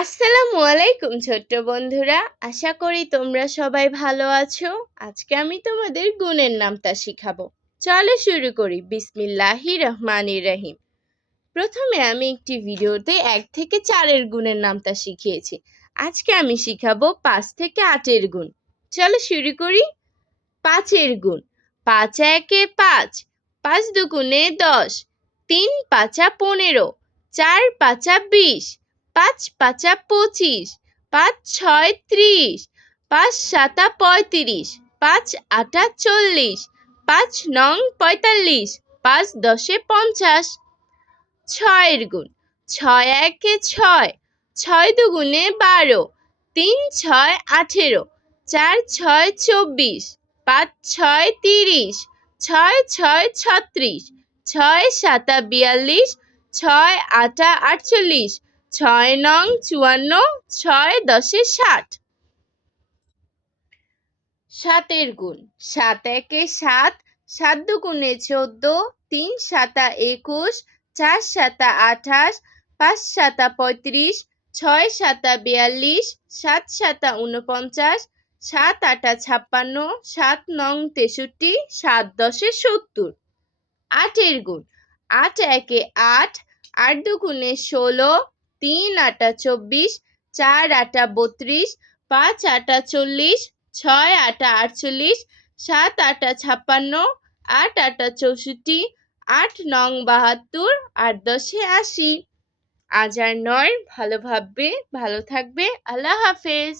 আসসালামু আলাইকুম ছোট্ট বন্ধুরা, আশা করি তোমরা সবাই ভালো আছো। আজকে আমি তোমাদের গুণের নামতা শিখাবো। চলো শুরু করি। বিসমিল্লাহির রহমানির রহিম। প্রথমে আমি একটি ভিডিওতে 1 থেকে 4-এর গুণের নামতা শিখিয়েছি। আজকে আমি শিখাবো 5 থেকে 8-এর গুণ। চলো শুরু করি। 5-এর গুণ। 5 একে 5, 5 দুগুণে 10, 3 পাঁচা 15, 4 পাঁচা 20, 5 পাঁচা 25, 5 ছয় 30, 5 সাতা 35, 5 আটা 40, 5 নং 45, 5 দশে 50। 6-এর গুণ। 6 একে 6, 6 দুগুণে 12, 3 ছয় 18, 4 ছয় 24, 5 ছয় 30, 6 ছয় 36, 6 সাতা 42, 6 আটা 48, 6 নং 54, 6 দশে 60। 7-এর গুণ। 7 একে 7, 7 দুগুণে 14, 3 সাতা 21, 4 সাতা 28, 5 সাতা 35, 6 সাতা 42, 7 সাতা 49, 7 আটা 56, 7 নং 63, 7 দশে 70। 8-এর গুণ। 8 একে 8, 8 দুগুণে 16, 3 আটা 24, 4 আটা 32, 5 আটা 40, 6 আটা 48, 7 আটা 56, 8 আটা 64, 8 নং 72, 8 দশে 80। আজ আর নয়, ভালো ভাববে, ভালো থাকবে। আল্লাহ হাফেজ।